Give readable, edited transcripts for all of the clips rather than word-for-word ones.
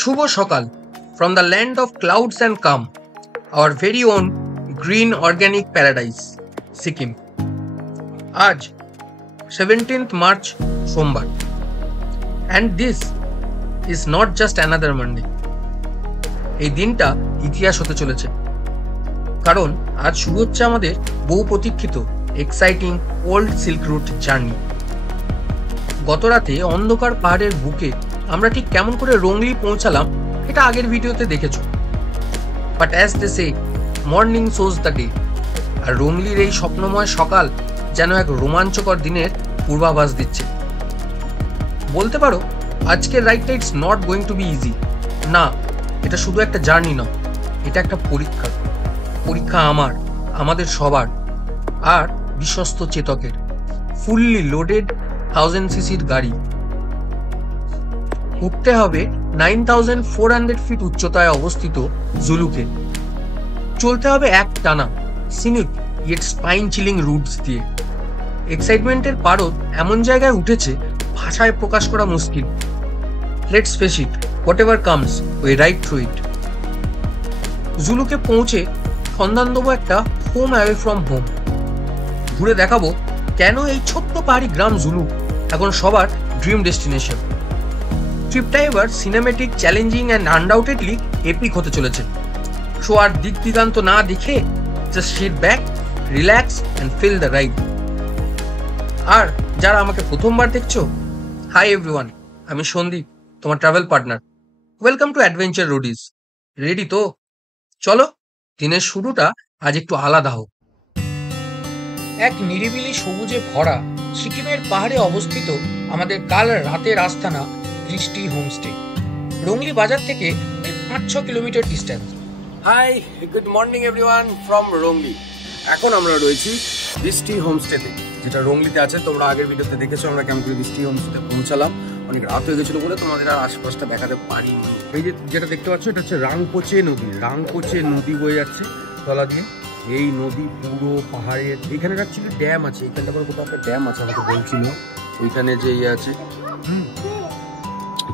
শুভ সকাল from the land of clouds and calm, our very own green organic paradise, Sikkim. আজ 17th March সোমবার, and this is not just another Monday. এই দিনটা ইতিহাস হতে চলেছে, কারণ আজ শুরু হচ্ছে আমাদের বহু প্রতীক্ষিত exciting old silk route journey. গত রাতে অন্ধকার পাহাড়ের বুকে আমরা ঠিক কেমন করে রোংলি পৌঁছালাম এটা আগের ভিডিওতে দেখেছো। But as they say, morning shows the day. আর রোংলির এই স্বপ্নময় সকাল যেন এক রোমাঞ্চকর দিনের পূর্বাভাস দিচ্ছে। বলতে পারো আজকের রাইডটা it's not going to be easy. না, এটা শুধু একটা জার্নি নয়, এটা একটা পরীক্ষা। পরীক্ষা আমাদের সবার, আর বিশ্বস্ত চেতকের। ফুললি লোডেড 1000 সিসির গাড়ি। উঠতে হবে 9400 ফিট উচ্চতায় অবস্থিত জুলুকে। চলতে হবে এক টানা scenic yet spine chilling roots দিয়ে। এক্সাইটমেন্টের পারদ এমন জায়গায় উঠেছে ভাষায় প্রকাশ করা মুশকিল। Let's face it, whatever comes we ride through it. জুলুকে পৌঁছে সন্ধান দেবো একটা হোম অ্যাওয়ে ফ্রম হোম। ঘুরে দেখাবো কেন এই ছোট্ট পাহাড়ি গ্রাম জুলু এখন সবার ড্রিম ডেস্টিনেশন। ট্রিপটা এবার cinematic, challenging and undoubtedly epic হতে চলেছে। সো আর দিক দিগান্ত না দেখে just sit back, relax and feel the ride. আর যারা আমাকে প্রথমবার দেখছো, হাই এভরিওয়ান, আমি সন্দীপ, তোমার travel partner. Welcome to adventure roadies. Ready তো? চলো, দিনের শুরুটা আজ একটু আলাদা হোক। এক নিরিবিলি সবুজে ভরা সিকিমের পাহাড়ে অবস্থিত আমাদের কাল রাতের আস্তানা দৃষ্টি হোমস্টে। রোংলি বাজার থেকে 5-6 kilometre distance. Hi, good morning everyone from Rongli. এখন আমরা রয়েছি দৃষ্টি হোমস্টেতে, যেটা রোংলিতে আছে। তোমরা আগের ভিডিওতে দেখেছো আমরা কেমন করে দৃষ্টি হোমস্টেতে পৌঁছালাম। অনেক রাত হয়ে গেছিলো বলে তোমাদের আর আশপাশটা দেখাতে পারিনি। এই যে যেটা দেখতে পাচ্ছ, এটা হচ্ছে রাংপোচে নদী। রাংপোচে নদী বয়ে যাচ্ছে তলা দিয়ে। এই নদী পুরো পাহাড়ের, এখানে অ্যাকচুয়ালি ড্যাম আছে। এখানটা করে কোথাও একটা ড্যাম আছে, আমাকে বলছিল ওইখানে যে ইয়ে আছে।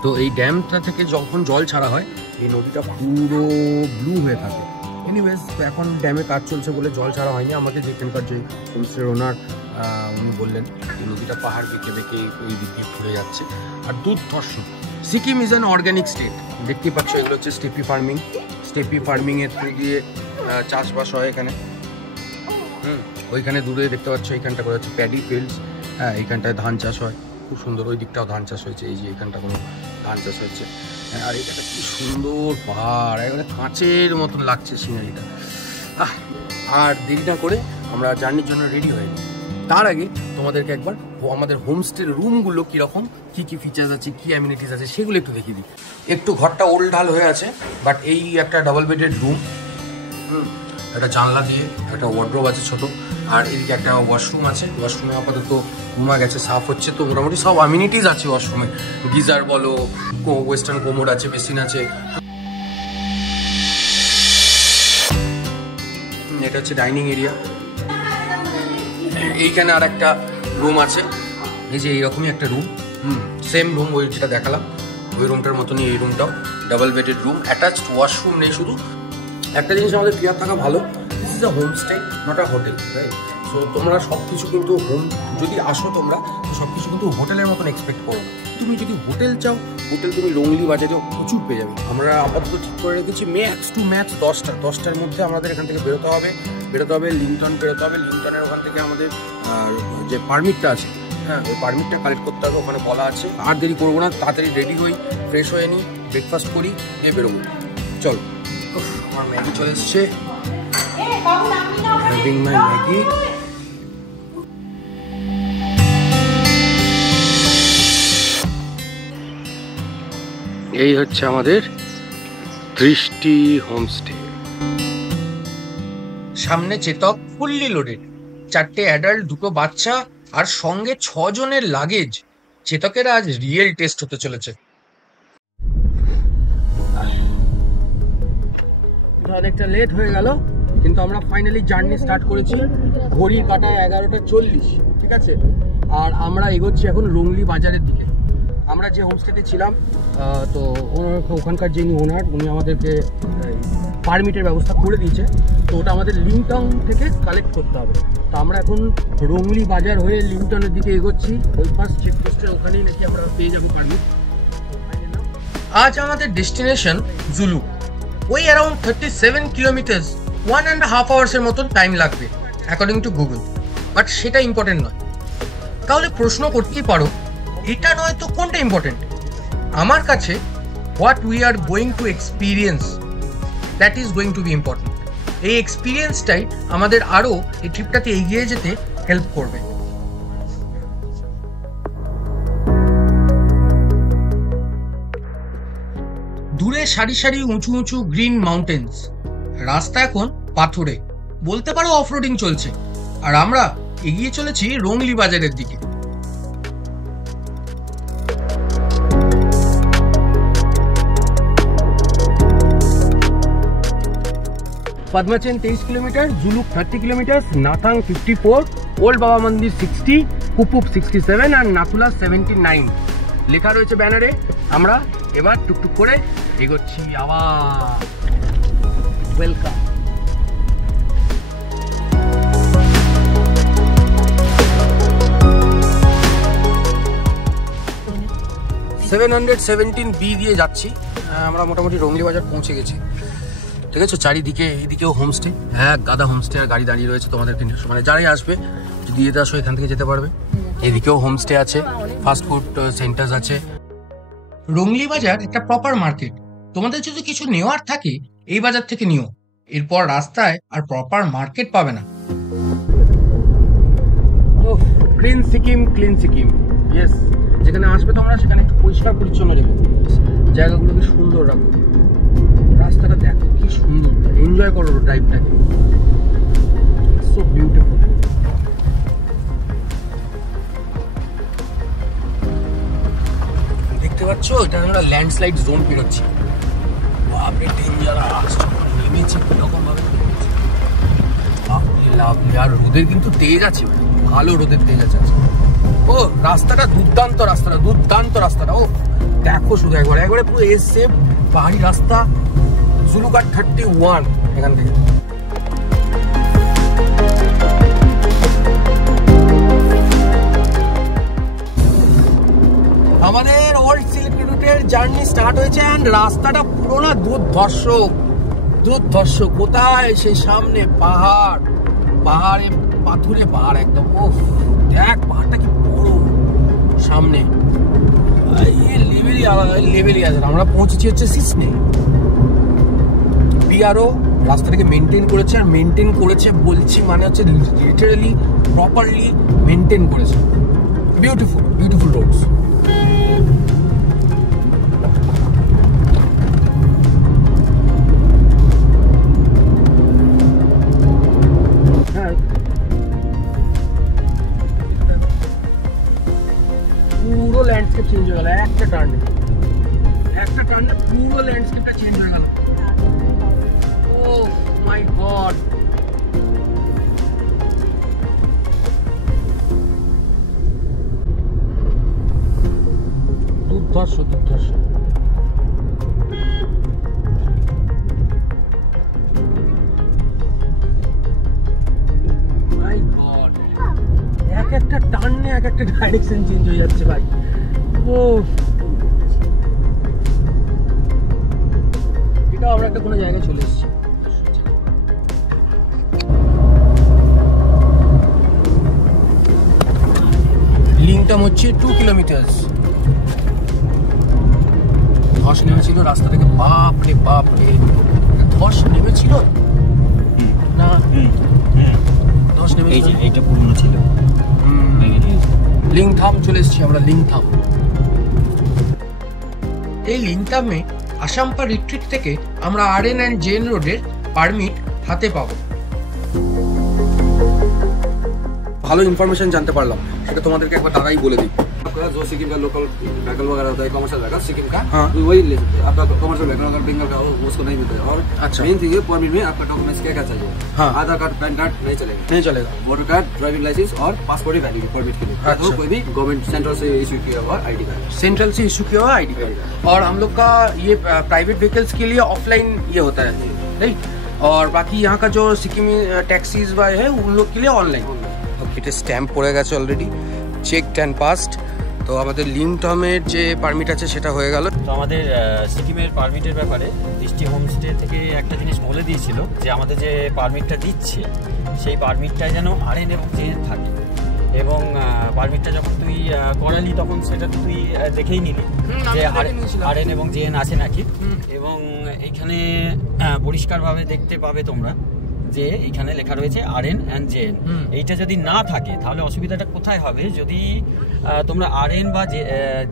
তো এই ড্যামটা থেকে যখন জল ছাড়া হয় এই নদীটা পুরো ব্লু হয়ে থাকে। এনিওয়েজ, এখন ড্যামে কাজ চলছে বলে জল ছাড়া হয়নি। আমাকে যেখানকার যে হোমস্টের ওনার উনি বললেন এই নদীটা পাহাড় বেঁকে বেঁকে ওই দিক দিয়ে ঘুরে যাচ্ছে। আর দুর্ধর্ষ। Sikkim is an organic state. দেখতেই পাচ্ছ এগুলো হচ্ছে স্টেপি ফার্মিং। স্টেপি ফার্মিংয়ের থ্রু দিয়ে চাষবাস হয় এখানে। ওইখানে দূরে দেখতে পাচ্ছ এইখানটা করে হচ্ছে প্যাডি ফিল্ডস। হ্যাঁ, এইখানটায় ধান চাষ হয়, খুব সুন্দর। ওই দিকটাও ধান চাষ হয়েছে, এই যে এখানটা কোনো ধান চাষ হচ্ছে। আর এটা কি সুন্দর পাহাড়, একেবারে কাঁচের মতন লাগছে সিনারিটা। আর দেরি না করে আমরা জার্নির জন্য রেডি হয়ে যাই। তার আগে তোমাদেরকে একবার আমাদের হোমস্টের রুমগুলো কীরকম, কী কী ফিচার্স আছে, কী অ্যামিনিটিস আছে সেগুলো একটু দেখিয়ে দিই। একটু ঘরটা ওল্ড ঢাল হয়ে আছে, বাট এই একটা ডাবল বেডেড রুম। একটা জানলা দিয়ে একটা ওয়ার্ড্রোব আছে ছোট। আর এদিকে একটা ওয়াশরুম আছে। ওয়াশরুমে আপাতত ঘুমা গেছে, সাফ হচ্ছে। তো মোটামুটি সব অ্যামিনিটিস আছে ওয়াশরুমে। গিজার বলো, ওয়েস্টার্ন কোমোড আছে, বেসিন আছে। এটা হচ্ছে ডাইনিং এরিয়া। এইখানে আর একটা রুম আছে, এই যে এইরকমই একটা রুম। সেম রুম ওই যেটা দেখালাম, ওই রুমটার মতনই এই রুমটাও double bedded room. Attached washroom নেই। শুধু একটা জিনিস আমাদের ক্লিয়ার থাকা ভালো, this is a homestay, not a hotel, right? So তোমরা সব কিছু কিন্তু যদি আসো তোমরা সব কিছু কিন্তু হোটেলের মতন এক্সপেক্ট করো। তুমি যদি হোটেল চাও, হোটেল তুমি রোংলি বাজারেও প্রচুর পেয়ে যাবে। আমরা আপাতত ঠিক করে রেখেছি ম্যাক্স টু ম্যাক্স 10টার মধ্যে আমাদের এখান থেকে বেরোতে হবে। লিংটন বেরোতে হবে। লিংটনের ওখান থেকে আমাদের যে পারমিটটা আছে, হ্যাঁ, ওই পারমিটটা কালেক্ট করতে হবে, ওখানে বলা আছে। আর দেরি করবো না, তাড়াতাড়ি রেডি হই, ফ্রেশ হয়ে নিই, ব্রেকফাস্ট করি, নিয়ে বেরোবো। চলো। আমার ম্যাগি চলে এসছে। হ্যাভিং মাই ম্যাগি। এই হচ্ছে আমাদের দৃষ্টি হোমস্টে। সামনে চেতক, ফুললি লোডেড, 4টে অ্যাডাল্ট, 2টো বাচ্চা, আর সঙ্গে 6 জনের লাগেজ। চেতকের আজ রিয়েল টেস্ট হতে চলেছে। অনেকটা লেট হয়ে গেল, কিন্তু আমরা ফাইনালি জার্নি স্টার্ট করেছি। ঘড়ির কাঁটায় 11টা 40, ঠিক আছে? আর আমরা এগোচ্ছি এখন রোংলি বাজারের দিকে। আমরা যে হোমস্টেতে ছিলাম তো ওখানকার যিনি ওনার উনি আমাদেরকে পারমিটের ব্যবস্থা করে দিয়েছে। তো ওটা আমাদের লিংটন থেকে কালেক্ট করতে হবে। তো আমরা এখন রংলি বাজার হয়ে লিংটনের দিকে এগোচ্ছি। ওই ফার্স্ট চেকপোস্টের ওখানেই নাকি আমরা পেয়ে যাবো পারমিট। আজ আমাদের ডেস্টিনেশন জুলু। ওই অ্যারাউন্ড 37 কিলোমিটার 1.5 আওয়ার্সের মতন টাইম লাগবে অ্যাকর্ডিং টু গুগল। বাট সেটা ইম্পর্টেন্ট নয়। তাহলে প্রশ্ন করতেই পারো, এটা নয় তো কোনটা ইম্পর্টেন্ট? আমার কাছে what we are going to experience, that is going to be important. এই এক্সপিরিয়েন্সটাই আমাদের আরও এই ট্রিপটাতে এগিয়ে যেতে হেল্প করবে। দূরে সারি সারি উঁচু উঁচু গ্রিন মাউন্টেন্স, রাস্তা এখন পাথুরে, বলতে পারো অফরোডিং চলছে। আর আমরা এগিয়ে চলেছি রংলি বাজারের দিকে। Padamchen 23 kilometre, Zuluk 30 kilometre, Nathang 54, old Baba Mandir 60, कुपुप 67 আর নাথুলা 79 লেখা রয়েছে ব্যানারে। আমরা এবার টুকটুক করে এগোচ্ছি আবার। ওয়েলকাম। $717 দিয়ে যাচ্ছি। আমরা মোটামুটি রংলি বাজার পৌঁছে গেছি। ঠিক আছে, চারিদিকে এইদিকেও হোমস্টে, গাদা হোমস্টে আর গাড়ি দাঁড়িয়ে রয়েছে তোমাদেরকে নিয়ে। মানে যারাই আসবে যদি এতে আসো এখান থেকে যেতে পারবে। এদিকেও হোমস্টে আছে, ফাস্ট ফুড সেন্টার আছে। রংলি বাজার একটা প্রপার মার্কেট। তোমাদের যদি কিছু নেওয়ার থাকে এই বাজার থেকে নিও, এরপর রাস্তায় আর প্রপার মার্কেট পাবে না। Clean Sikkim, clean Sikkim. Yes, যেখানে আসবে তোমরা সেখানে একটু পরিষ্কার পরিচ্ছন্ন রেখো, জায়গাগুলোকে সুন্দর রাখো। রাস্তাটা দেখো কি সুন্দর, এনজয় করো ড্রাইভটাকে। So beautiful. দেখতে পাচ্ছ, এটা আমরা ল্যান্ডস্লাইড জোন পেরোচ্ছি। বাপরে ডেঞ্জারাস, নেমেছে কিরকম ভাবে। লাভলি। আর রোদের কিন্তু তেজ আছে, ভালো রোদের তেজ আছে। ও রাস্তাটা দুর্দান্ত, রাস্তাটা ও দেখো শুধু একবারে পুরো এসে পাহাড়ি রাস্তা। জুলুকার 31 এখান থেকে। আমাদের ওল্ড সিল্ক রুটের জার্নি স্টার্ট হয়েছে। এন্ড রাস্তাটা পুরো না দুর্ধর্ষ। কোথায় সেই সামনে পাহাড়ে পাথুরে পাহাড় একদম। ও দেখ পাহাড়টা কি বড় সামনে। লেভেলই আছে। আমরা পৌঁছেছি হচ্ছে সিসনে। পিআরও রাস্তাটাকে মেনটেন করেছে, আর মেনটেন করেছে বলছি মানে হচ্ছে লিটারালি প্রপারলি মেনটেন করেছে। Beautiful roads. হ্যাঁ, পুরো ল্যান্ডস্কেপ চেঞ্জ হয়ে গেল একটা টার্নে পুরো ল্যান্ডস্কেপটা চেঞ্জ হয়ে গেল। Oh my God! দুর্ধর্ষ। My God! এক একটা টার্নে এক একটা ডাইরেকশন চেঞ্জ হয়ে যাচ্ছে ভাই। ও এটা আমরা একটা কোনো জায়গায় চলে এসেছি। লিংটাম হচ্ছে 2 কিলোমিটার। ধস নেমেছিল রাস্তা থেকে। বাপরে ধস নেমেছিল না? ধস নেমেছিল। এইটা পুরনো ছিল। লিংথাম চলে এসেছি আমরা। এই লিংথামে আসামপা রিট্রিট থেকে আমরা আরএন অ্যান্ড জেন রোডের পারমিট হাতে পাবো। ভালো ইনফরমেশন জানতে পারলাম, সেটা তোমাদেরকে একবার দাদাই বলে দিই। आपका जो सिक्किम का लोकल व्हीकल वगैरह होता है, कमर्शियल व्हीकल सिक्किम का, हाँ। वही ले सकते हैं। आपका कमर्शियल व्हीकल अगर बंगाल का हो उसको नहीं मिलता है। और अच्छा। मेन चीज परमिट में आपका डॉक्यूमेंट्स क्या क्या चाहिए? हाँ। आधार कार्ड, पैन कार्ड नहीं चलेगा, नहीं चलेगा। वोटर कार्ड, ड्राइविंग लाइसेंस और पासपोर्ट ही वैलिड परमिट के लिए। अच्छा। तो कोई भी गवर्नमेंट सेंट्रल से इशू किया हुआ आईडी कार्ड, सेंट्रल से इशू किया हुआ आईडी कार्ड। और हम लोग का ये प्राइवेट व्हीकल्स के लिए ऑफलाइन ये होता है, राइट? और बाकी यहाँ का जो सिक्किमी टैक्सीज है उन लोग के लिए অনলাইন। ওকে, এটা স্ট্যাম্প পড়ে গেছে অলরেডি, চেকড অ্যান্ড পাসড। তো আমাদের লিমটমের যে পারমিট আছে সেটা হয়ে গেল। তো আমাদের সিকিমের পারমিটের ব্যাপারে দৃষ্টি হোমস্টে থেকে একটা জিনিস বলে দিয়েছিল যে আমাদের যে পারমিটটা দিচ্ছে সেই পারমিটটায় যেন আরএন এবং জেএন থাকে। এবং পারমিটটা যখন তুই করালি তখন সেটা তুই দেখেই নিলি যে আরএন এবং জেএন আছে নাকি। এবং এইখানে পরিষ্কারভাবে দেখতে পাবে তোমরা যে এখানে লেখা রয়েছে আরএন অ্যান্ড জেএন। এইটা যদি না থাকে তাহলে অসুবিধাটা কোথায় হবে? যদি তোমরা আরএন বা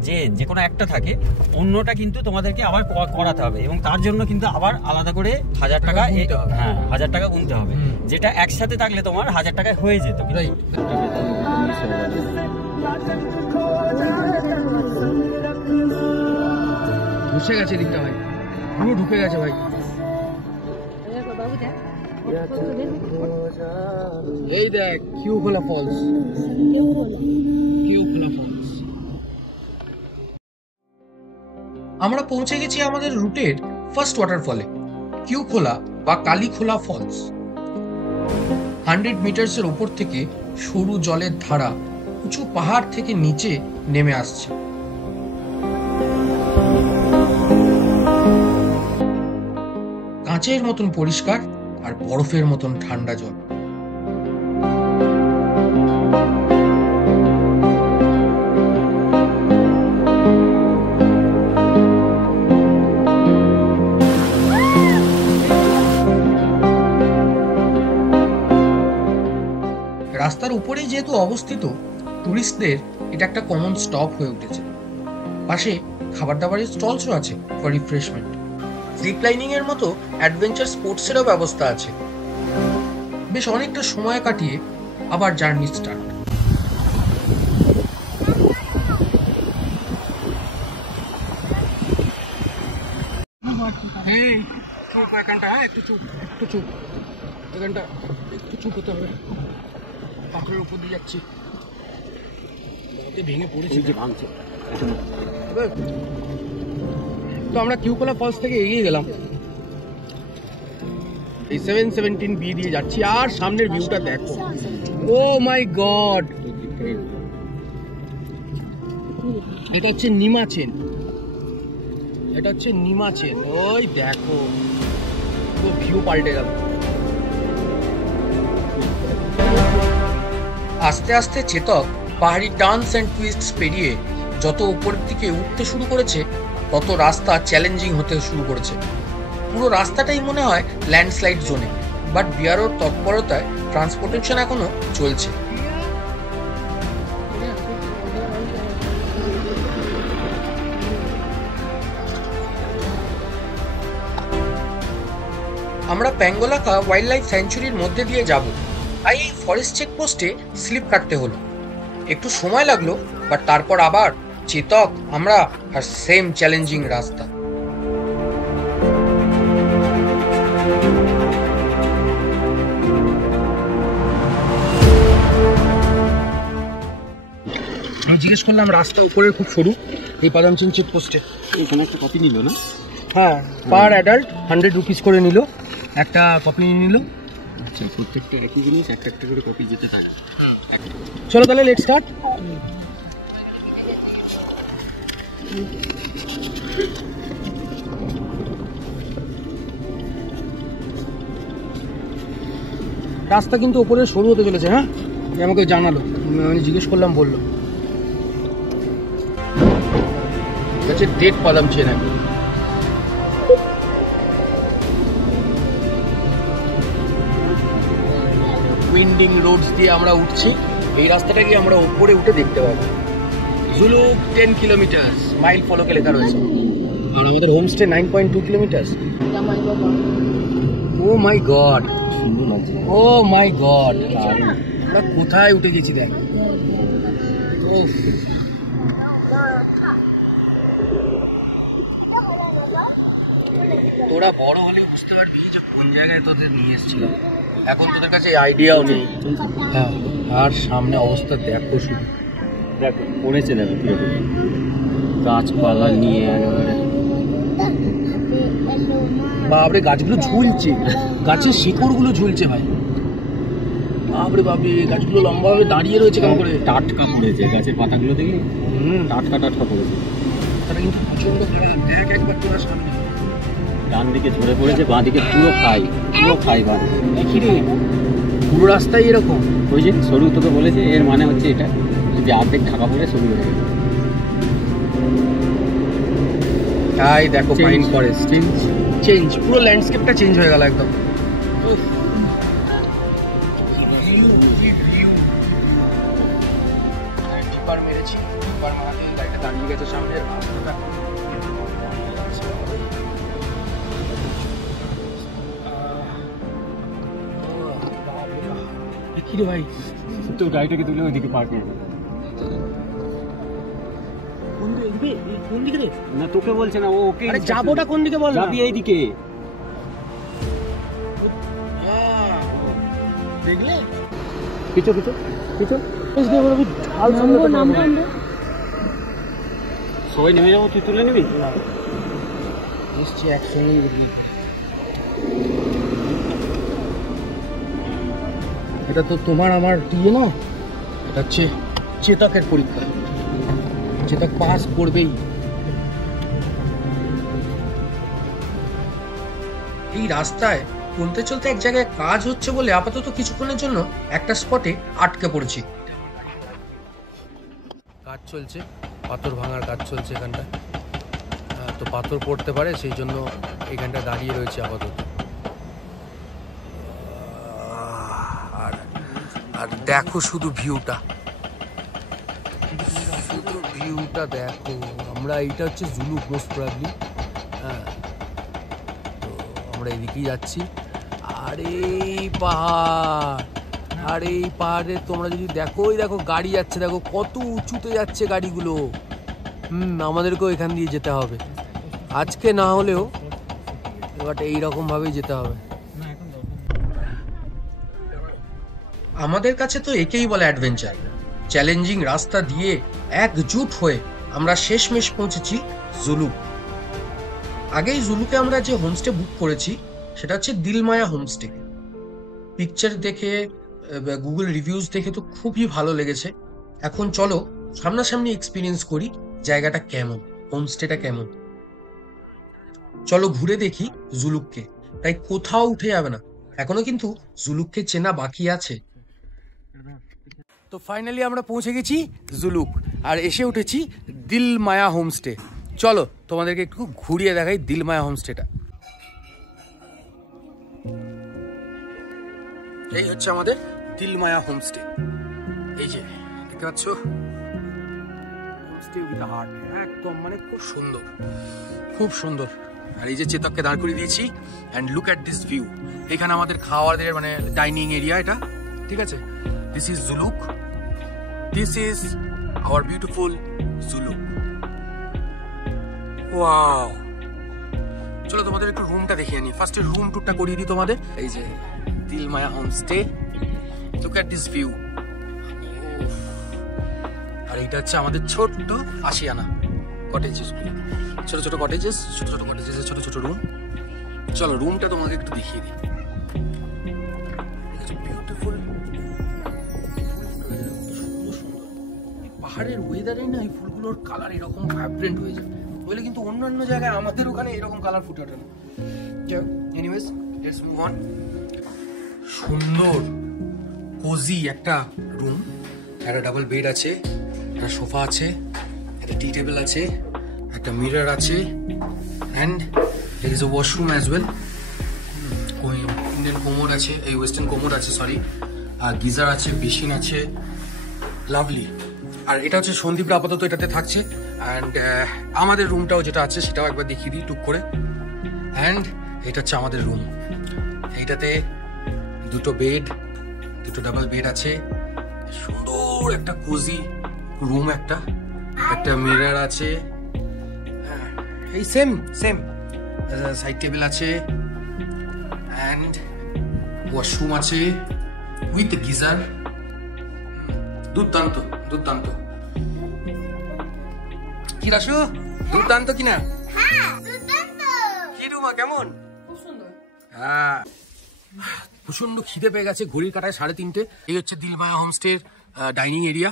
জেএন যে কোনো একটা থাকে, অন্যটা কিন্তু তোমাদেরকে আবার করাতে হবে এবং তার জন্য কিন্তু আবার আলাদা করে 1000 টাকা, হ্যাঁ 1000 টাকা গুনতে হবে, যেটা একসাথে থাকলে তোমার 1000 টাকায় হয়ে যেত। ঢুকে গেছে দিকটা ভাই, পুরো ঢুকে গেছে ভাই। এই দেখ কিউখোলা ফলস, কিউখোলা ফলস। আমরা পৌঁছে গেছি আমাদের রুটের ফার্স্ট ওয়াটারফলে, কিউখোলা বা কালীখোলা ফলস। 100 মিটার্সের উপর থেকে সরু জলের ধারা উঁচু পাহাড় থেকে নিচে নেমে আসছে। কাঁচের মতন পরিষ্কার আর বরফের মতন ঠান্ডা জল। রাস্তার উপরেই যেহেতু অবস্থিত, টুরিস্টদের এটা একটা কমন স্টপ হয়ে উঠেছে। পাশে খাবার দাবারের স্টলসও আছে ফর রিফ্রেশমেন্ট। জিপলাইনিং এর মতো অ্যাডভেঞ্চার স্পোর্টসেরও ব্যবস্থা আছে। বেশ অনেকটা সময় কাটিয়ে আবার জার্নি স্টার্ট। একটু চুপ, একটু চুপ, এখানটা একটু চুপ হতে হবে। পাথরের উপর দিয়ে যাচ্ছি, ভেঙে পড়েছি যে ভাঙছে। তো আমরা কিউখোলা ফলস থেকে এগিয়ে গেলাম, এই 717B দিয়ে যাচ্ছি। আর সামনের ভিউটা দেখো, ও মাই গড! এটা হচ্ছে নিমাচেন, এটা হচ্ছে নিমাচেন। ওই দেখো পুরো ভিউ পাল্টে গেল। আস্তে আস্তে চেতক পাহাড়ি টার্নস অ্যান্ড টুইস্টস পেরিয়ে যত উপরের দিকে উঠতে শুরু করেছে, তত রাস্তা চ্যালেঞ্জিং হতে শুরু করেছে। পুরো রাস্তাটাই মনে হয় ল্যান্ডস্লাইড জোনে, বাট বিআরওর তৎপরতায় ট্রান্সপোর্টেশন এখনো চলছে। আমরা প্যাঙ্গোলাকা ওয়াইল্ড লাইফ স্যাঞ্চুরির মধ্যে দিয়ে যাব, তাই এই ফরেস্ট চেকপোস্টে স্লিপ কাটতে হলো। একটু সময় লাগলো, বাট তারপর আবার চেতক, আমরা আর সেম চ্যালেঞ্জিং রাস্তা। আমি জিজ্ঞেস করলাম রাস্তা উপরে খুব সরু, এই পাদামচিং চেকপোস্টে। এখানে একটা কপি নিল না? হ্যাঁ, পার অ্যাডাল্ট 100 রুপিস করে নিল, একটা কপি নিল। আচ্ছা, প্রত্যেকটা একই জিনিস একটা একটা করে কপি যেতে থাকে। চলো তাহলে লেটস স্টার্ট। রাস্তা কিন্তু উপরে সরু হতে চলেছে। হ্যাঁ, আমাকে জানালো, আমি জিজ্ঞেস করলাম, বললো ডেট পাদামচিং নাকি। উইন্ডিং রোডস দিয়ে আমরা উঠছি, এই রাস্তাটা গিয়ে আমরা উপরে উঠে দেখতে পাবো। জুলুক 10 কিলোমিটার মাইল ফলকে লেখা রয়েছে, আর আমাদের হোমস্টে 9.2 কিলোমিটার। ও মাই গড, ও মাই গড, আমরা কোথায় উঠে গেছি দেখ। তোরা বড় হলে বুঝতে পারবি যে কোন জায়গায় তোদের নিয়ে এসেছিলাম। এখন তোদের কাছে আইডিয়াও নেই। হ্যাঁ, আর সামনে অবস্থা দেখো শুধু, দেখো পড়েছে, দেখো গাছপালা নিয়ে একেবারে। বাপরে, গাছগুলো ঝুলছে, গাছের শিকড়গুলো ঝুলছে ভাই। বাপরে বাপরে, গাছগুলো লম্বাভাবে দাঁড়িয়ে রয়েছে কেমন করে। টাটকা পড়েছে গাছের পাতাগুলো, দেখলি টাটকা টাটকা পড়েছে। তারা কিন্তু প্রচন্ড দেখ একবার তোরা সামনে। ডান দিকে ঝরে পড়েছে, বাঁ দিকে পুরো খাই বাঁ দিকে। দেখি রে, পুরো রাস্তায় এরকম। ওই যে সরু, তোকে বলেছে এর মানে হচ্ছে এটা যে অর্ধেক ঢাকা পড়ে সরু হয়ে গেছে। তাই দেখো পাইন ফরেস্ট চেঞ্জ, পুরো ল্যান্ডস্কেপটা চেঞ্জ হয়ে গেল একদম। মেরেছি, গাড়িটা দাঁড়িয়ে গেছে সামনের রাস্তাটা। কি রে ভাই, তো গাড়িটাকে তুলে ওইদিকে পার্ক করবে। কোন দিকে রে? না তোকে বলছে না, ও ওকে। আরে যাবোটা কোন দিকে বল? যাবি এইদিকে। দেখলে পিছো পিছো পিছো, সবাই নেমে যাবো, তুই তুলে নিবি। নিশ্চয়ই একসঙ্গে। এটা তো তোমার আমার দিয়ে না, এটা হচ্ছে চেতকের পরীক্ষা। চেতক পাস করবেই। এই রাস্তায় চলতে চলতে এক জায়গায় কাজ হচ্ছে বলে আপাতত কিছুক্ষণের জন্য একটা স্পটে আটকে পড়েছি। কাজ চলছে, পাথর ভাঙার কাজ চলছে এখানটা। তো পাথর পড়তে পারে, সেই জন্য এখানটা দাঁড়িয়ে রয়েছে আপাতত। আর দেখো শুধু ভিউটা, শুধু ভিউটা দেখো। আমরা এইটা হচ্ছে জুলুক মোস্ট প্রবাবলি। হ্যাঁ, তো আমরা এদিকেই যাচ্ছি। আর এই পাহাড়, আর এই পাহাড়ে তোমরা যদি দেখো, ওই দেখো গাড়ি যাচ্ছে, দেখো কত উঁচুতে যাচ্ছে গাড়িগুলো। আমাদেরকেও এখান দিয়ে যেতে হবে আজকে, না হলেও বাট এইরকম ভাবেই যেতে হবে। আমাদের কাছে তো একেই বলে অ্যাডভেঞ্চার। চ্যালেঞ্জিং রাস্তা দিয়ে একজুট হয়ে আমরা শেষমেশ পৌঁছেছি জুলুক। আগেই জুলুকে আমরা যে হোমস্টে বুক করেছি সেটা হচ্ছে দিলমায়া হোমস্টে। পিকচার দেখে, গুগল রিভিউজ দেখে তো খুবই ভালো লেগেছে। এখন চলো সামনাসামনি এক্সপিরিয়েন্স করি জায়গাটা কেমন, হোমস্টেটা কেমন। চলো ঘুরে দেখি জুলুককে। তাই কোথাও উঠে যাবে না, এখনো কিন্তু জুলুককে চেনা বাকি আছে। তো ফাইনালি আমরা পৌঁছে গেছি জুলুক, আর এসে উঠেছি দিলমায়া হোমস্টে। চলো তোমাদেরকে একটু ঘুরিয়ে দেখাই দিলমায়া হোমস্টেটা। এই হচ্ছে আমাদের দিলমায়া হোমস্টে। এই যে দেখতে পাচ্ছ, হোমস্টে উইথ হার্ট, একদম মানে খুব সুন্দর, খুব সুন্দর। আর এই যে চেতককে দাঁড় করিয়ে দিয়েছি, and look at this view. এখানে আমাদের খাওয়াদের মানে ডাইনিং এরিয়া এটা, ঠিক আছে। This is Zuluk, this is our beautiful Zuluk. Wow, চলো তোমাদের একটু রুমটা দেখিয়ে নিই। ফার্স্টে রুম টুরটা করিয়ে দিই তোমাদের। এই যে Dilmaya homestay, look at this view. আর এইটা হচ্ছে আমাদের ছোট্ট আশিয়ানা কটেজেস, ছোট ছোট কটেজেস, ছোট ছোট কটেজেস, ছোট ছোট রুম। চলো রুমটা তোমাকে একটু দেখিয়ে দিই। বিউটিফুল, পাহাড়ের ওয়েদারে না এই ফুলগুলোর কালার এরকম ভাইব্রেন্ট হয়ে যায়, বলে কিন্তু অন্যান্য জায়গায় আমাদের ওখানে এরকম কালার ফুটে ওঠে না। Anyways let's move on. সুন্দর কোজি একটা রুম, একটা ডাবল বেড আছে, একটা সোফা আছে, একটা টি টেবিল আছে, একটা মিরর আছে, and there is a washroom as well. Indian commode আছে, এই ওয়েস্টার্ন কোমোড আছে সরি, আর গিজার আছে, বেসিন আছে, লাভলি। আর এটা হচ্ছে সন্দীপরা আপাতত এটাতে থাকছে। অ্যান্ড আমাদের রুমটাও যেটা আছে সেটাও একবার দেখিয়ে দিই টুক করে। অ্যান্ড এটা হচ্ছে আমাদের রুম, এইটাতে দুটো বেড, দুটো ডাবল বেড আছে, সুন্দর একটা কোজি রুম, একটা মিরর আছে, এই সেম সাইড টেবিল আছে অ্যান্ড ওয়াশরুম আছে উইথ গিজার। দুর্দান্ত দুর্দান্ত। কি রাসু, দুর্দান্ত কিনা? কি রুমা কেমন? হ্যাঁ, প্রচন্ড খিদে পেয়ে গেছে, ঘড়ির কাটায় 3:30। এই হচ্ছে দিলমায়া হোমস্টের ডাইনিং এরিয়া,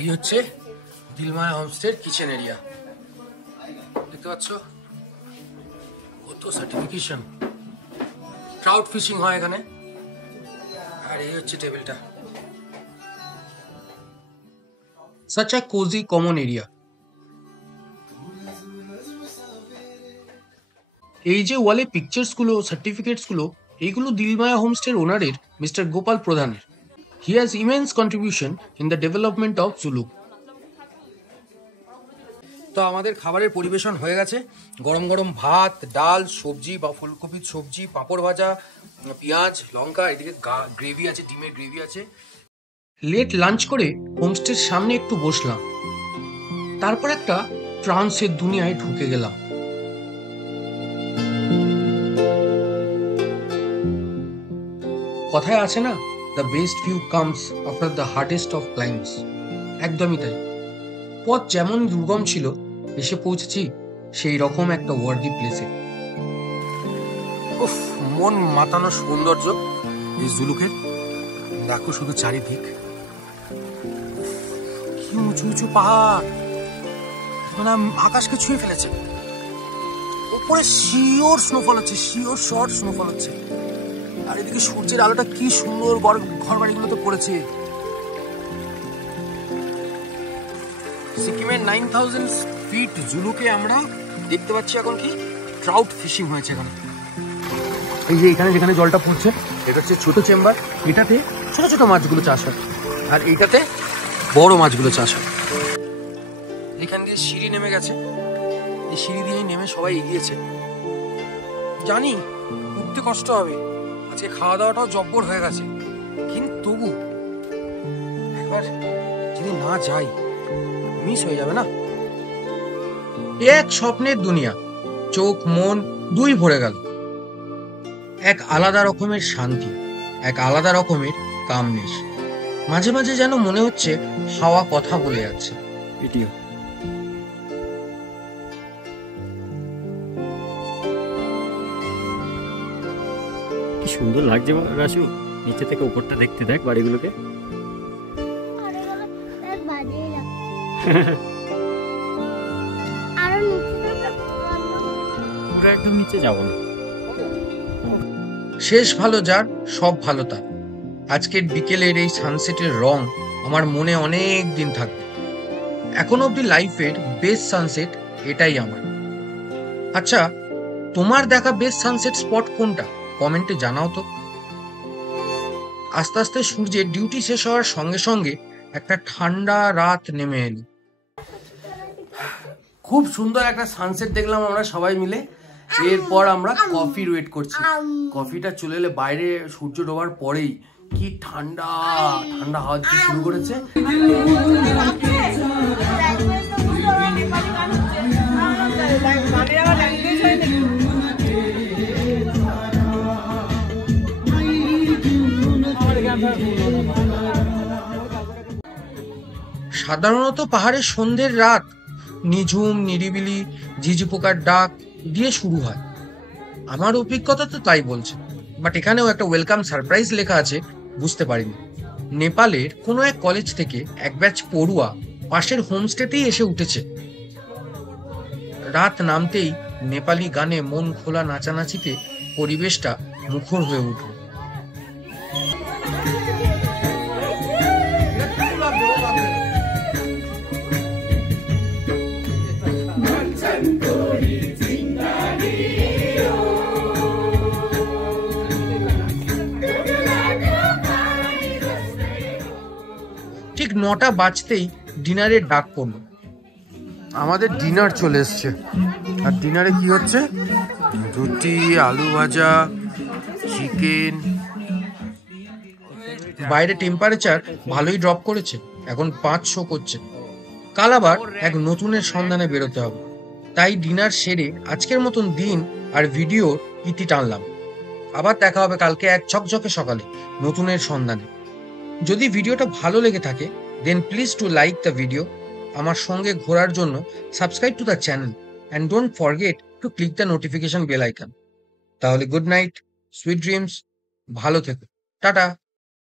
এই হচ্ছে দিলমায়া হোমস্টের কিচেন এরিয়া। দেখতে পাচ্ছ কত সার্টিফিকেশন, ট্রাউট ফিশিং হয় এখানে। আর এই হচ্ছে টেবিলটা। Such a cozy common area. এই যে ওয়ালে পিকচার্স গুলো, সার্টিফিকেটস গুলো, এইগুলো দিলমায়া হোমস্টের ওনারের মিস্টার গোপাল প্রধানের। He has immense contribution in the development of Zuluk. তো আমাদের খাবারের পরিবেশন হয়ে গেছে। গরম গরম ভাত, ডাল, সবজি বা ফুলকপির সবজি, পাঁপড় ভাজা, পেঁয়াজ, লঙ্কা, এদিকে গ্রেভি আছে, ডিমের গ্রেভি আছে। লেট লাঞ্চ করে হোমস্টের সামনে একটু বসলাম, তারপর একটা ট্রান্সের দুনিয়ায় ঢুকে গেলাম। কথায় আছে না, the best view comes after the hardest of ক্লাইম্বস। একদমই তাই। পথ যেমন দুর্গম ছিল, এসে পৌঁছেছি সেই রকম একটা ওয়ার্দি প্লেসে। উফ, মন মাতানো সৌন্দর্য এই জুলুকের। দেখো শুধু চারিদিক, কি উঁচু উঁচু পাহাড়, মানে আকাশকে ছুঁয়ে ফেলেছে। উপরে শিওর স্নোফল হচ্ছে, শিওর শর্ট স্নোফল হচ্ছে। আর এদিকে সূর্যের আলোটা কি সুন্দর ঘর বাড়িগুলোতে পড়েছে। সিকিমের 9000 ফিট জুলুকে আমরা দেখতে পাচ্ছি এখন কি ট্রাউট ফিশিং হয়েছে এখানে। এই যে এখানে যেখানে জলটা পড়ছে, এটা হচ্ছে ছোট চেম্বার। এটাতে ছোট ছোট মাছগুলো চাষ হয়, আর এইটাতে বড় মাছগুলো চাষ হয়। এখান দিয়ে সিঁড়ি নেমে গেছে, এই সিঁড়ি দিয়েই নেমে সবাই এগিয়েছে। জানি উঠতে কষ্ট হবে, আজকে খাওয়া দাওয়াটাও জব্বর হয়ে গেছে, কিন্তু তবু একবার যদি না যাই মিস হয়ে যাবে না। এক স্বপ্নের দুনিয়া, চোখ মন দুই ভরে গেল। এক আলাদা রকমের শান্তি, এক আলাদা রকমের কামনেস। মাঝে মাঝে যেন মনে হচ্ছে হাওয়া কথা বলে যাচ্ছে। ভিডিও কি সুন্দর লাগছে রাসু, নিচে থেকে উপরটা দেখতে। দেখ বাড়িগুলোকে। একদম নিচে যাবো না। শেষ ভালো যার, সব ভালো তার। আজকের বিকেলের এই সানসেটের রং আমার মনে অনেক দিন থাকবে। এখন অব্দি লাইফের বেস্ট সানসেট এটাই আমার। আচ্ছা, তোমার দেখা বেস্ট সানসেট স্পট কোনটা? কমেন্টে জানাও তো। আস্তে আস্তে সূর্যের ডিউটি শেষ হওয়ার সঙ্গে সঙ্গে একটা ঠান্ডা রাত নেমে এলো। খুব সুন্দর একটা সানসেট দেখলাম আমরা সবাই মিলে। এরপর আমরা কফির ওয়েট করছি। কফিটা চলে এলে বাইরে সূর্য ডোবার পরেই কি ঠান্ডা ঠান্ডা হাওয়া দিতে শুরু করেছে। সাধারণত পাহাড়ের সন্ধ্যের রাত নিঝুম নিরিবিলি ঝিঝি পোকার ডাক দিয়ে শুরু হয়। আমার অভিজ্ঞতা তো তাই বলছে, বাট এখানেও একটা ওয়েলকাম সারপ্রাইজ লেখা আছে, বুঝতে পারিনি। নেপালের কোনো এক কলেজ থেকে এক ব্যাচ পড়ুয়া পাশের হোমস্টেতেই এসে উঠেছে। রাত নামতেই নেপালি গানে মন খোলা নাচানাচিতে পরিবেশটা মুখর হয়ে উঠল। ঠিক 9টা বাজতেই ডিনারের ডাক পড়ল। আমাদের ডিনার চলে এসছে। আর ডিনারে কি হচ্ছে? রুটি, আলু ভাজা, চিকেন। বাইরে টেম্পারেচার ভালোই ড্রপ করেছে, এখন 5 শো করছে। কাল আবার এক নতুনের সন্ধানে বেরোতে হবে। তাই ডিনার সেরে আজকের মতন দিন আর ভিডিওর ইতি টানলাম। আবার দেখা হবে কালকে এক ঝকঝকে সকালে নতুনের সন্ধানে। যদি ভিডিওটা ভালো লেগে থাকে then please to like the video, আমার সঙ্গে ঘোরার জন্য subscribe to the channel and don't forget to click the notification bell icon. তাহলে গুড নাইট, সুইট ড্রিমস, ভালো থেকো, টাটা।